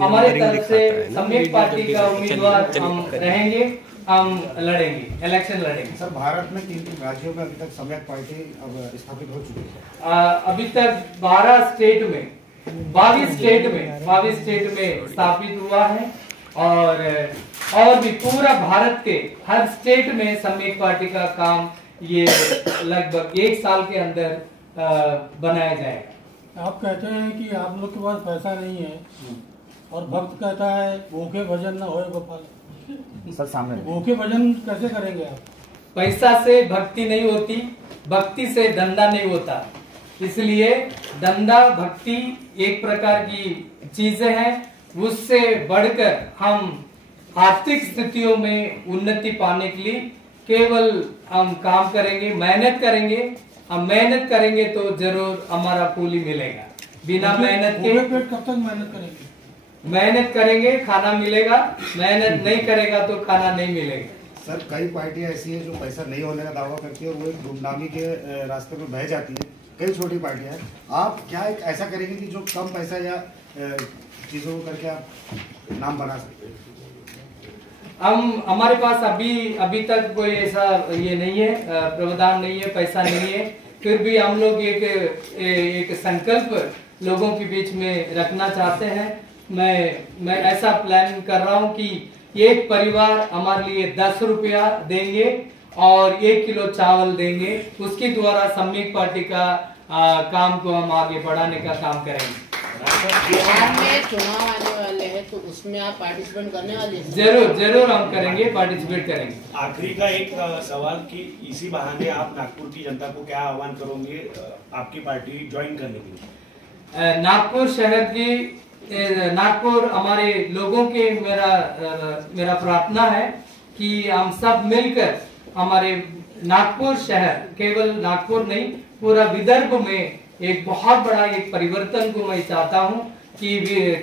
हमारे तरफ से सम्यक पार्टी का उम्मीदवार हम रहेंगे, हम लड़ेंगे, इलेक्शन लड़ेंगे। सर, भारत में 3 राज्यों में अभी तक सम्यक पार्टी अब स्थापित हो चुकी है। अभी तक 12 स्टेट में 22 स्टेट में स्थापित हुआ है और भी पूरा भारत के हर स्टेट में सम्यक पार्टी का काम ये लगभग 1 साल के अंदर बनाया जाएगा। आप कहते हैं कि आप लोग के पास पैसा नहीं है और भक्त कहता है भूखे भजन न होए गोपाल। सर, सामने भूखे भजन कैसे करेंगे आप? पैसा से भक्ति नहीं होती, भक्ति से धंधा नहीं होता, इसलिए धंधा भक्ति एक प्रकार की चीजें हैं। उससे बढ़कर हम आर्थिक स्थितियों में उन्नति पाने के लिए केवल हम काम करेंगे, मेहनत करेंगे। हम मेहनत करेंगे तो जरूर हमारा फूल मिलेगा। बिना मेहनत के पेट कब तक मेहनत करेंगे? मेहनत करेंगे खाना मिलेगा, मेहनत नहीं करेगा तो खाना नहीं मिलेगा। सर, कई पार्टियां ऐसी हैं जो पैसा नहीं होने का दावा करती है और वो एक गुमनामी के रास्ते में बह जाती है। कई छोटी पार्टियां हैं, आप क्या एक ऐसा करेंगे कि जो कम पैसा या चीजों को करके आप नाम बना सकते हैं? हमारे पास अभी तक कोई ऐसा ये नहीं है, प्रावधान नहीं है, पैसा नहीं है। फिर भी हम लोग एक संकल्प लोगों के बीच में रखना चाहते हैं। मैं ऐसा प्लान कर रहा हूं कि एक परिवार हमारे लिए 10 रुपया देंगे और 1 किलो चावल देंगे। उसके द्वारा सम्यक पार्टी का काम को हम आगे बढ़ाने का काम करेंगे। बिहार में चुनाव आने वाले हैं तो उसमें आप पार्टिसिपेट करने वाले हैं? जरूर हम करेंगे, पार्टिसिपेट करेंगे। आखिरी का एक सवाल कि इसी बहाने आप नागपुर की जनता को क्या आह्वान करोगे आपकी पार्टी ज्वाइन करने के लिए? नागपुर शहर की नागपुर हमारे लोगों के मेरा प्रार्थना है कि हम सब मिलकर हमारे नागपुर शहर, केवल नागपुर नहीं पूरा विदर्भ में एक बहुत बड़ा एक परिवर्तन को मैं चाहता हूं कि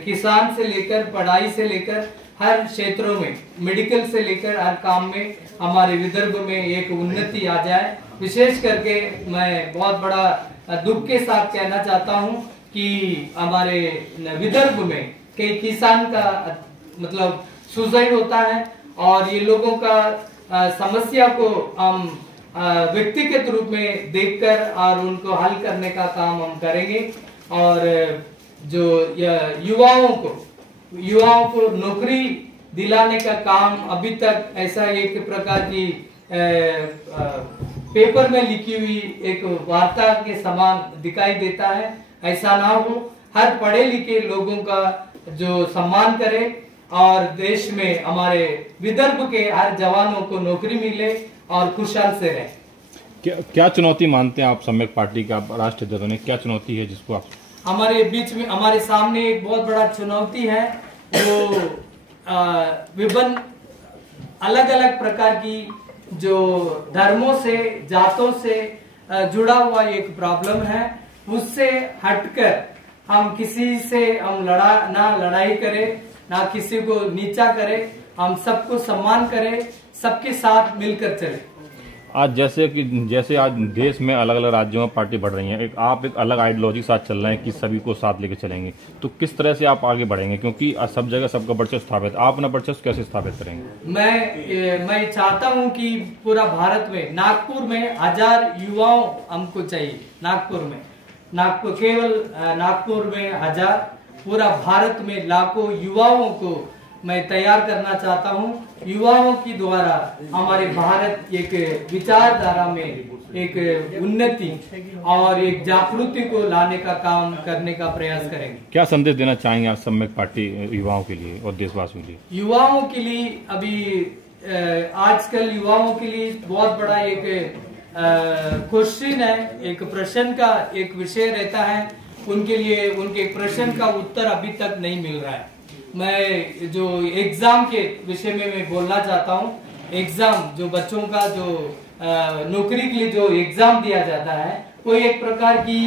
किसान से लेकर पढ़ाई से लेकर हर क्षेत्रों में, मेडिकल से लेकर हर काम में हमारे विदर्भ में एक उन्नति आ जाए। विशेष करके मैं बहुत बड़ा दुख के साथ कहना चाहता हूं कि हमारे विदर्भ में कई किसान का मतलब सुसाइड होता है और ये लोगों का समस्या को हम व्यक्तिगत रूप में देखकर और उनको हल करने का काम हम करेंगे। और जो युवाओं को नौकरी दिलाने का काम अभी तक ऐसा एक प्रकार की पेपर में लिखी हुई एक वार्ता के समान दिखाई देता है, ऐसा ना हो। हर पढ़े लिखे लोगों का जो सम्मान करे और देश में हमारे विदर्भ के हर जवानों को नौकरी मिले और खुशहाल से रहे। क्या चुनौती मानते हैं आप सम्यक पार्टी का राष्ट्रीय दल में? क्या चुनौती है जिसको आप हमारे बीच में, हमारे सामने एक बहुत बड़ा चुनौती है जो विभिन्न अलग अलग प्रकार की जो धर्मों से, जातों से जुड़ा हुआ एक प्रॉब्लम है। उससे हटकर हम किसी से ना लड़ाई करें, ना किसी को नीचा करें, हम सबको सम्मान करें, सबके साथ मिलकर चलें। आज जैसे आज देश में अलग अलग राज्यों में पार्टी बढ़ रही है, आप एक अलग आइडियोलॉजी के साथ चल रहे हैं कि सभी को साथ लेके चलेंगे, तो किस तरह से आप आगे बढ़ेंगे? क्योंकि सब जगह सबका वर्चस्व स्थापित, आप अपना वर्चस्व कैसे स्थापित करेंगे? मैं चाहता हूं कि पूरा भारत में, नागपुर में 1000 युवाओं हमको चाहिए। नागपुर केवल नागपुर में 1000, पूरा भारत में लाखों युवाओं को मैं तैयार करना चाहता हूं। युवाओं की द्वारा हमारे भारत एक विचारधारा में एक उन्नति और एक जागृति को लाने का काम करने का प्रयास करेंगे। क्या संदेश देना चाहेंगे आप सम्यक पार्टी युवाओं के लिए और देशवासियों के लिए? युवाओं के लिए अभी आजकल युवाओं के लिए बहुत बड़ा एक क्वेश्चन है, एक प्रश्न का एक विषय रहता है। उनके लिए उनके प्रश्न का उत्तर अभी तक नहीं मिल रहा है। मैं जो एग्जाम के विषय में मैं बोलना चाहता हूँ। एग्जाम जो बच्चों का जो नौकरी के लिए जो एग्जाम दिया जाता है वो एक प्रकार की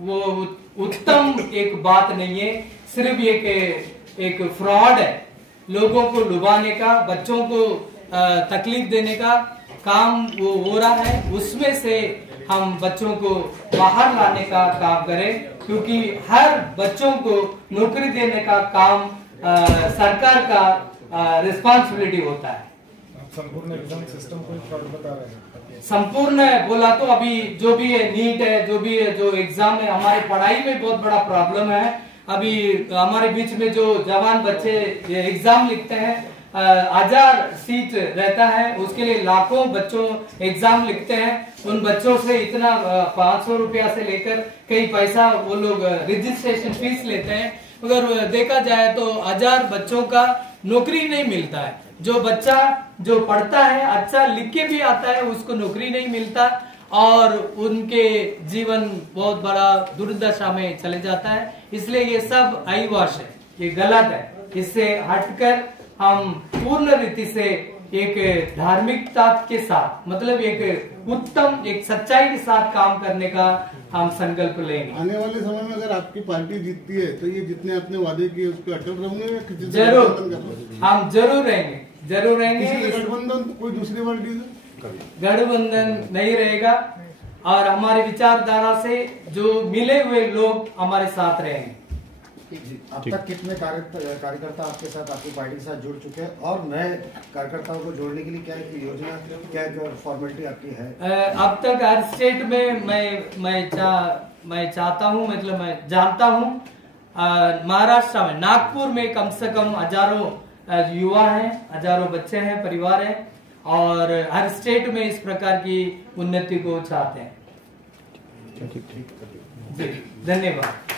वो उत्तम एक बात नहीं है, सिर्फ एक फ्रॉड है। लोगों को लुभाने का, बच्चों को तकलीफ देने का काम वो हो रहा है। उसमें से हम बच्चों को बाहर लाने का काम करें क्योंकि हर बच्चों को नौकरी देने का काम सरकार का रिस्पॉन्सिबिलिटी होता है। संपूर्ण एग्जाम सिस्टम को फ्रॉड बता रहे हैं। संपूर्ण बोला तो अभी जो भी है नीट है, जो भी है, जो एग्जाम है, हमारे पढ़ाई में बहुत बड़ा प्रॉब्लम है। अभी हमारे बीच में जो जवान बच्चे एग्जाम लिखते हैं, 1000 सीट रहता है, उसके लिए लाखों बच्चों एग्जाम लिखते हैं। उन बच्चों से इतना 500 रुपया से लेकर कई पैसा वो लोग रजिस्ट्रेशन फीस लेते हैं, मगर देखा जाए तो 1000 बच्चों का नौकरी नहीं मिलता है। जो बच्चा जो पढ़ता है, अच्छा लिख के भी आता है, उसको नौकरी नहीं मिलता और उनके जीवन बहुत बड़ा दुर्दशा में चले जाता है। इसलिए ये सब आईवाश है, ये गलत है। इससे हटकर हम पूर्ण रीति से एक धार्मिकता के साथ, मतलब एक उत्तम, एक सच्चाई के साथ काम करने का हम संकल्प लेंगे। आने वाले समय में अगर आपकी पार्टी जीतती है तो ये जितने आपने वादे किए उस पर अटल रहेंगे या किसी से जरूर, गठबंधन हम जरूर रहेंगे, जरूर रहेंगे। किसी से गठबंधन कोई दूसरी पार्टी से गठबंधन नहीं रहेगा और हमारी विचारधारा से जो मिले हुए लोग हमारे साथ रहेंगे। अब तक कितने कार्यकर्ता आपके साथ, आपकी पार्टी के साथ जुड़ चुके हैं और नए कार्यकर्ताओं को जोड़ने के लिए क्या एक योजना, क्या एक फॉर्मेलिटी आपकी है? अब तक हर स्टेट में मैं चाहता हूं, मतलब मैं जानता हूं, महाराष्ट्र में नागपुर में कम से कम हजारों युवा हैं, हजारों बच्चे हैं, परिवार हैं और हर स्टेट में इस प्रकार की उन्नति को चाहते हैं। जी, धन्यवाद।